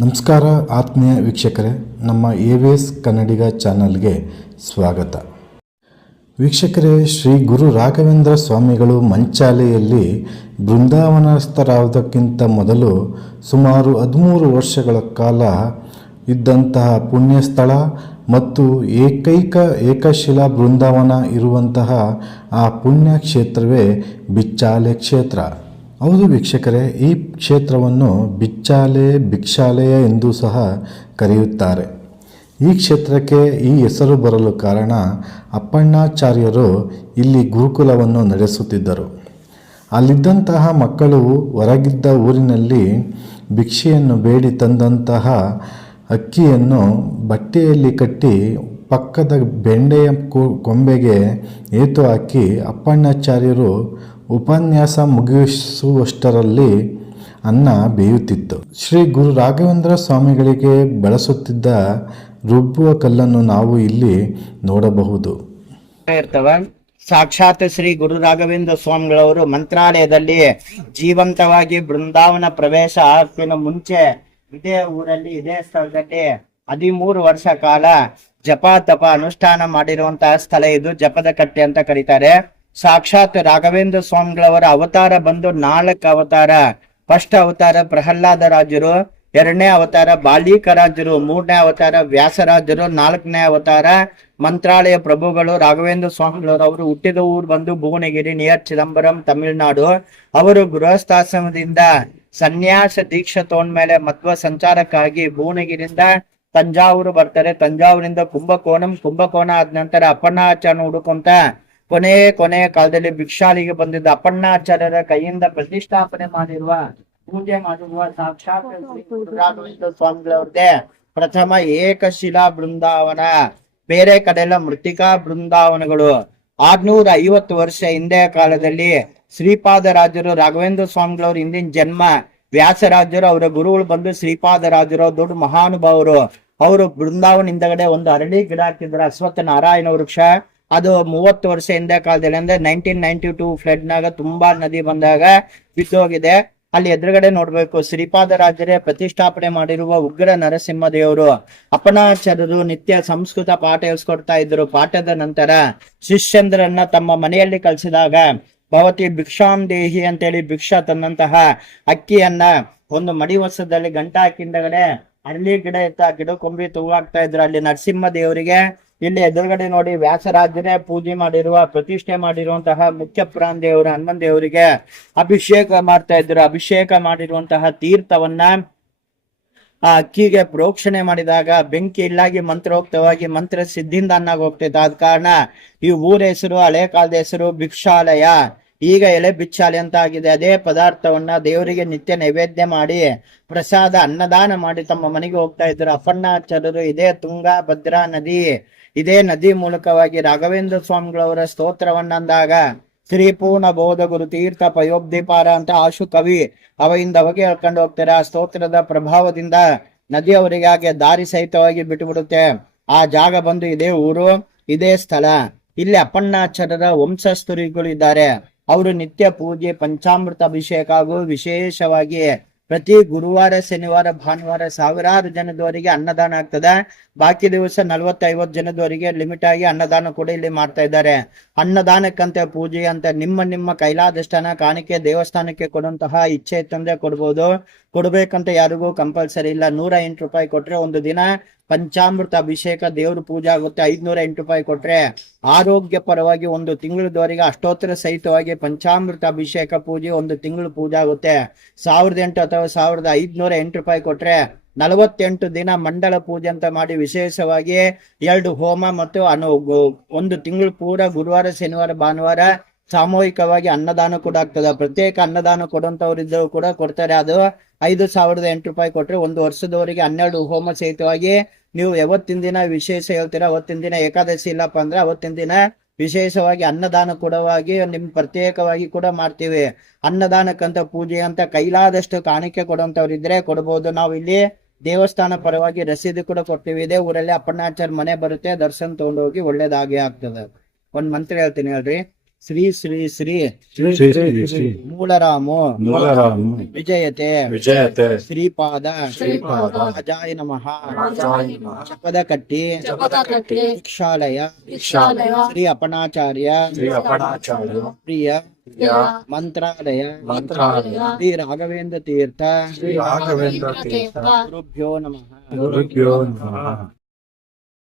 ನಮಸ್ಕಾರ ಆತ್ಮೀಯ ವೀಕ್ಷಕರೇ, ನಮ್ಮ ಎ ವಿ ಎಸ್ ಕನ್ನಡಿಗ ಚಾನಲ್ಗೆ ಸ್ವಾಗತ. ವೀಕ್ಷಕರೇ, ಶ್ರೀ ಗುರು ರಾಘವೇಂದ್ರ ಸ್ವಾಮಿಗಳು ಮಂಚಾಲೆಯಲ್ಲಿ ಬೃಂದಾವನಸ್ಥರಾವುದಕ್ಕಿಂತ ಮೊದಲು ಸುಮಾರು ಹದಿಮೂರು ವರ್ಷಗಳ ಕಾಲ ಇದ್ದಂತಹ ಪುಣ್ಯಸ್ಥಳ ಮತ್ತು ಏಕೈಕ ಏಕಶಿಲಾ ಬೃಂದಾವನ ಇರುವಂತಹ ಆ ಪುಣ್ಯ ಕ್ಷೇತ್ರವೇ ಬಿಚ್ಚಾಲೆ ಕ್ಷೇತ್ರ. ಹೌದು ವೀಕ್ಷಕರೇ, ಈ ಕ್ಷೇತ್ರವನ್ನು ಬಿಚ್ಚಾಲೆ ಭಿಕ್ಷಾಲಯ ಎಂದು ಸಹ ಕರೆಯುತ್ತಾರೆ. ಈ ಕ್ಷೇತ್ರಕ್ಕೆ ಈ ಹೆಸರು ಬರಲು ಕಾರಣ ಅಪ್ಪಣ್ಣಾಚಾರ್ಯರು ಇಲ್ಲಿ ಗುರುಕುಲವನ್ನು ನಡೆಸುತ್ತಿದ್ದರು. ಅಲ್ಲಿದ್ದಂತಹ ಮಕ್ಕಳು ಹೊರಗಿದ್ದ ಊರಿನಲ್ಲಿ ಭಿಕ್ಷೆಯನ್ನು ಬೇಡಿ ತಂದಂತಹ ಅಕ್ಕಿಯನ್ನು ಬಟ್ಟೆಯಲ್ಲಿ ಕಟ್ಟಿ ಪಕ್ಕದ ಬೆಂಡೆಯ ಕೊಂಬೆಗೆ ಏತು ಹಾಕಿ ಅಪ್ಪಣ್ಣಾಚಾರ್ಯರು ಉಪನ್ಯಾಸ ಮುಗಿಸುವಷ್ಟರಲ್ಲಿ ಅನ್ನ ಬೇಯುತ್ತಿತ್ತು. ಶ್ರೀ ಗುರು ರಾಘವೇಂದ್ರ ಸ್ವಾಮಿಗಳಿಗೆ ಬಳಸುತ್ತಿದ್ದ ರುಬ್ಬುವ ಕಲ್ಲನ್ನು ನಾವು ಇಲ್ಲಿ ನೋಡಬಹುದು. ಇರ್ತವ. ಸಾಕ್ಷಾತ್ ಶ್ರೀ ಗುರು ರಾಘವೇಂದ್ರ ಸ್ವಾಮಿಗಳವರು ಮಂತ್ರಾಲಯದಲ್ಲಿ ಜೀವಂತವಾಗಿ ಬೃಂದಾವನ ಪ್ರವೇಶ ಆಗ್ತಿನ ಮುಂಚೆ ಇದೇ ಊರಲ್ಲಿ, ಇದೇ ಸ್ಥಳದಲ್ಲಿ ಹದಿಮೂರು ವರ್ಷ ಕಾಲ ಜಪ ತಪ ಅನುಷ್ಠಾನ ಮಾಡಿರುವಂತಹ ಸ್ಥಳ ಇದು. ಜಪದ ಕಟ್ಟೆ ಅಂತ ಕರೀತಾರೆ. ಸಾಕ್ಷಾತ್ ರಾಘವೇಂದ್ರ ಸ್ವಾಮಿಗಳವರ ಅವತಾರ ಬಂದು ನಾಲ್ಕು ಅವತಾರ. ಫಸ್ಟ್ ಅವತಾರ ಪ್ರಹ್ಲಾದ ರಾಜರು, ಎರಡನೇ ಅವತಾರ ಬಾಲಿಕ ರಾಜರು, ಮೂರನೇ ಅವತಾರ ವ್ಯಾಸರಾಜರು ನಾಲ್ಕನೇ ಅವತಾರ ಮಂತ್ರಾಲಯ ಪ್ರಭುಗಳು ರಾಘವೇಂದ್ರ ಸ್ವಾಮಿಗಳವರು. ಹುಟ್ಟಿದ ಊರು ಬಂದು ಭುವನಗಿರಿ, ನಿಯರ್ ಚಿದಂಬರಂ, ತಮಿಳುನಾಡು. ಅವರು ಗೃಹಸ್ಥಾಶ್ರಮದಿಂದ ಸನ್ಯಾಸ ದೀಕ್ಷೆ ತಗೊಂಡ್ಮೇಲೆ ಮಧ್ವ ಸಂಚಾರಕ್ಕಾಗಿ ಭುವನಗಿರಿಯಿಂದ ತಂಜಾವೂರು ಬರ್ತಾರೆ. ತಂಜಾವೂರಿಂದ ಕುಂಭಕೋಣಂ, ಕುಂಭಕೋಣ ಆದ ನಂತರ ಅಪ್ಪಣ್ಣಾಚಾರ್ಯ ಹುಡುಕೊಂತ ಕೊನೆ ಕೊನೆಯ ಕಾಲದಲ್ಲಿ ಭಿಕ್ಷಾಲಿಗೆ ಬಂದಿದ್ದ ಅಪ್ಪಣ್ಣಾಚಾರ್ಯರ ಕೈಯಿಂದ ಪ್ರತಿಷ್ಠಾಪನೆ ಮಾಡಿರುವ ಪೂಜೆ ಮಾಡಿರುವ ಸಾಕ್ಷಾತ್ ಸ್ವಾಮಿಗಳವ್ರದ್ದೇ. ಪ್ರಥಮ ಏಕಶಿಲಾ ಬೃಂದಾವನ, ಬೇರೆ ಕಡೆ ಮೃತಿಕಾ ಬೃಂದಾವನಗಳು. ಆರ್ನೂರ ಐವತ್ತು ವರ್ಷ ಹಿಂದೆ ಕಾಲದಲ್ಲಿ ಶ್ರೀಪಾದರಾಜರು, ರಾಘವೇಂದ್ರ ಸ್ವಾಮಿಗಳವ್ರ ಹಿಂದಿನ ಜನ್ಮ. ವ್ಯಾಸರಾಜರು, ಅವರ ಗುರುಗಳು ಬಂದು ಶ್ರೀಪಾದರಾಜರು, ದೊಡ್ಡ ಮಹಾನುಭಾವರು. ಅವರು ಬೃಂದಾವನ ಹಿಂದಗಡೆ ಒಂದು ಅರಳಿ ಗಿಡ ಹಾಕಿದ್ರು ಅಶ್ವತ್ಥ ನಾರಾಯಣ ವೃಕ್ಷ. ಅದು ಮೂವತ್ತು ವರ್ಷ ಹಿಂದೆ ಕಾಲದಲ್ಲಿ, ಅಂದ್ರೆ ನೈನ್ಟೀನ್ ನೈನ್ಟಿ ಟೂ ಫ್ಲಡ್ ನಾಗ ತುಂಬಾ ನದಿ ಬಂದಾಗ ಬಿದ್ದೋಗಿದೆ. ಅಲ್ಲಿ ಎದುರುಗಡೆ ನೋಡ್ಬೇಕು ಶ್ರೀಪಾದರಾಜರೇ ಪ್ರತಿಷ್ಠಾಪನೆ ಮಾಡಿರುವ ಉಗ್ರ ನರಸಿಂಹ ದೇವರು ಅಪನಾಚಾರರು ನಿತ್ಯ ಸಂಸ್ಕೃತ ಪಾಠ ಹೇಳ್ಸ್ಕೊಡ್ತಾ ಇದ್ರು. ಪಾಠದ ನಂತರ ಶಿಷ್ಯಂದ್ರನ್ನ ತಮ್ಮ ಮನೆಯಲ್ಲಿ ಕಲಿಸಿದಾಗ ಭವತಿ ಭಿಕ್ಷಾಂ ದೇಹಿ ಅಂತೇಳಿ ಭಿಕ್ಷಾ ತಂದಂತಹ ಅಕ್ಕಿಯನ್ನ ಒಂದು ಮಡಿ ವರ್ಷದಲ್ಲಿ ಗಂಟಾ ಹಾಕಿಂದಗಡೆ ಅರಳಿ ಗಿಡ ಇತ್ತ ಗಿಡ ಕೊಂಬಿ ತೂಗಾಕ್ತಾ ಇದ್ರು. ಅಲ್ಲಿ ನರಸಿಂಹ ದೇವರಿಗೆ ಇಲ್ಲಿ ಎದುರುಗಡೆ ನೋಡಿ ವ್ಯಾಸರಾಜರೇ ಪೂಜೆ ಮಾಡಿರುವ, ಪ್ರತಿಷ್ಠೆ ಮಾಡಿರುವಂತಹ ಮುಖ್ಯ ಪ್ರಾಣ ದೇವರು ಹನುಮನ್ ದೇವರಿಗೆ ಅಭಿಷೇಕ ಮಾಡ್ತಾ ಇದ್ರು ಅಭಿಷೇಕ ಮಾಡಿರುವಂತಹ ತೀರ್ಥವನ್ನ, ಆ ಅಕ್ಕಿಗೆ ಪ್ರೋಕ್ಷಣೆ ಮಾಡಿದಾಗ ಬೆಂಕಿ ಇಲ್ಲಾಗಿ ಮಂತ್ರೋಕ್ತವಾಗಿ ಮಂತ್ರ ಸಿದ್ಧಿಂದ ಅನ್ನಾಗ ಹೋಗ್ತೈತೆ ಆದ ಕಾರಣ ಈ ಊರ ಹೆಸರು, ಹಳೆ ಕಾಲದ ಹೆಸರು ಭಿಕ್ಷಾಲಯ. ಈಗ ಎಲೆ ಬಿಚ್ಚಾಲೆ ಅಂತ ಆಗಿದೆ ಅದೇ ಪದಾರ್ಥವನ್ನ ದೇವರಿಗೆ ನಿತ್ಯ ನೈವೇದ್ಯ ಮಾಡಿ ಪ್ರಸಾದ, ಅನ್ನದಾನ ಮಾಡಿ ತಮ್ಮ ಮನೆಗೆ ಹೋಗ್ತಾ ಇದ್ರು. ಅಫಣ್ಣಾಚಾರ್ಯರು ಇದೇ ತುಂಗಾ, ಭದ್ರಾ ನದಿ, ಇದೇ ನದಿ ಮೂಲಕವಾಗಿ ರಾಘವೇಂದ್ರ ಸ್ವಾಮಿಗಳವರ ಸ್ತೋತ್ರವನ್ನಂದಾಗ ಶ್ರೀ ಪೂರ್ಣ ಬೋಧ ಗುರು ತೀರ್ಥ ಪಯೋಬ್ಧಿಪಾರ ಅಂತ ಆಶು ಕವಿ ಅವೆಯಿಂದ ಹೊಗೆ ಹೇಳ್ಕೊಂಡು ಹೋಗ್ತಾರೆ. ಆ ಸ್ತೋತ್ರದ ಪ್ರಭಾವದಿಂದ ನದಿ ಅವರಿಗೆ ಹಾಗೆ ದಾರಿ ಸಹಿತವಾಗಿ ಬಿಟ್ಟುಬಿಡುತ್ತೆ ಆ ಜಾಗ ಬಂದು ಇದೇ ಊರು, ಇದೇ ಸ್ಥಳ. ಇಲ್ಲಿ ಅಪ್ಪಣ್ಣಾಚಾರ್ಯರ ವಂಶಸ್ಥರಿಗಳು ಇದ್ದಾರೆ ಅವರು ನಿತ್ಯ ಪೂಜೆ, ಪಂಚಾಮೃತ ಅಭಿಷೇಕ ಹಾಗೂ ವಿಶೇಷವಾಗಿ ಪ್ರತಿ ಗುರುವಾರ, ಶನಿವಾರ, ಭಾನುವಾರ ಸಾವಿರಾರು ಜನದವರಿಗೆ ಅನ್ನದಾನ ಆಗ್ತದೆ. ಬಾಕಿ ದಿವಸ ನಲವತ್ತೈವತ್ತು ಜನದವರಿಗೆ ಲಿಮಿಟ್ ಆಗಿ ಅನ್ನದಾನ ಕೂಡ ಇಲ್ಲಿ ಮಾಡ್ತಾ ಇದ್ದಾರೆ. ಅನ್ನದಾನಕ್ಕಂತ ಪೂಜೆ ಅಂತ ನಿಮ್ಮ ನಿಮ್ಮ ಕೈಲಾದಷ್ಟನ ಕಾಣಿಕೆ ದೇವಸ್ಥಾನಕ್ಕೆ ಕೊಡುವಂತಹ ಇಚ್ಛೆ ಇತ್ತಂದ್ರೆ ಕೊಡ್ಬೋದು. ಕೊಡ್ಬೇಕಂತ ಯಾರಿಗೂ ಕಂಪಲ್ಸರಿ ಇಲ್ಲ. ನೂರ ಎಂಟು ರೂಪಾಯಿ ಕೊಟ್ರೆ ಒಂದು ದಿನ ಪಂಚಾಮೃತ ಅಭಿಷೇಕ ದೇವ್ರ ಪೂಜೆ ಆಗುತ್ತೆ. ಐದ್ನೂರ ಎಂಟು ರೂಪಾಯಿ ಕೊಟ್ರೆ ಆರೋಗ್ಯ ಪರವಾಗಿ ಒಂದು ತಿಂಗಳದವರೆಗೆ ಅಷ್ಟೋತ್ತರ ಸಹಿತವಾಗಿ ಪಂಚಾಮೃತ ಅಭಿಷೇಕ ಪೂಜೆ ಒಂದು ತಿಂಗಳು ಪೂಜೆ ಆಗುತ್ತೆ. ಸಾವಿರದ ಎಂಟು ಅಥವಾ ಸಾವಿರದ ಐದ್ನೂರ ಎಂಟು ರೂಪಾಯಿ ಕೊಟ್ರೆ ನಲವತ್ತೆಂಟು ದಿನ ಮಂಡಲ ಪೂಜೆ ಅಂತ ಮಾಡಿ ವಿಶೇಷವಾಗಿ ಎರಡು ಹೋಮ ಮತ್ತು ಅನು ಒಂದು ತಿಂಗಳು ಪೂರ ಗುರುವಾರ, ಶನಿವಾರ, ಭಾನುವಾರ ಸಾಮೂಹಿಕವಾಗಿ ಅನ್ನದಾನ ಕೂಡ ಆಗ್ತದೆ. ಪ್ರತ್ಯೇಕ ಅನ್ನದಾನ ಕೊಡುವಂತವ್ರು ಇದ್ದವರು ಕೂಡ ಕೊಡ್ತಾರೆ. ಅದು ಐದು ಸಾವಿರದ ಎಂಟು ರೂಪಾಯಿ ಕೊಟ್ರೆ ಒಂದು ವರ್ಷದವರೆಗೆ ಹನ್ನೆರಡು ಹೋಮ ಸಹಿತವಾಗಿ ನೀವು ಯಾವತ್ತಿನ ದಿನ ವಿಶೇಷ ಹೇಳ್ತೀರಾ? ಅವತ್ತಿನ ದಿನ ಏಕಾದಶಿ ಇಲ್ಲಪ್ಪ ಅಂದ್ರೆ ಅವತ್ತಿನ ದಿನ ವಿಶೇಷವಾಗಿ ಅನ್ನದಾನ ಕೊಡವಾಗಿ ನಿಮ್ ಪ್ರತ್ಯೇಕವಾಗಿ ಕೂಡ ಮಾಡ್ತೀವಿ. ಅನ್ನದಾನಕ್ಕಂತ ಪೂಜೆ ಅಂತ ಕೈಲಾದಷ್ಟು ಕಾಣಿಕೆ ಕೊಡುವಂತವ್ರು ಇದ್ರೆ ಕೊಡ್ಬೋದು. ನಾವು ಇಲ್ಲಿ ದೇವಸ್ಥಾನ ಪರವಾಗಿ ರಸೀದಿ ಕೂಡ ಕೊಡ್ತೀವಿ. ಇದೇ ಊರಲ್ಲಿ ಅಪ್ಪಣ್ಣಾಚಾರ್ ಮನೆ ಬರುತ್ತೆ. ದರ್ಶನ ತಗೊಂಡೋಗಿ ಒಳ್ಳೇದಾಗಿ ಆಗ್ತದೆ. ಒಂದ್ ಮಂತ್ರ ಹೇಳ್ತೀನಿ ಹೇಳ್ರಿ. ಶ್ರೀ ಶ್ರೀ ಶ್ರೀ ಶ್ರೀ ಶ್ರೀ ಶ್ರೀ ಮೂಲರಾಮು ಮೂಲರಾಮ ವಿಜಯತೆ. ವಿಜಯತೆ. ಶ್ರೀಪಾದ. ಶ್ರೀಪಾದ. ಅಜಾಯ ನಮಃ. ರಾಜಾಯ ನಮಃ. ಜಪದ ಕಟ್ಟಿ ಜಪದಕಟ್ಟೆ. ಶಿಕ್ಷಾಲಯ ವಿಶಾಲಯ ಶ್ರೀ ಅಪಣಾಚಾರ್ಯ. ಶ್ರೀ ಅಪಣಾಚಾರ್ಯ. ಪ್ರಿಯ. ಪ್ರಿಯ. ಮಂತ್ರಾಲಯ. ಮಂತ್ರಾಲಯ. ಶ್ರೀ ರಾಘವೇಂದ್ರ ತೀರ್ಥ. ಶ್ರೀ ರಾಘವೇಂದ್ರ ತೀರ್ಥ ತೀರ್ಥ. ಗುರುಭ್ಯೋ ನಮಃ. ಗುರುಭ್ಯೋ ನಮಃ.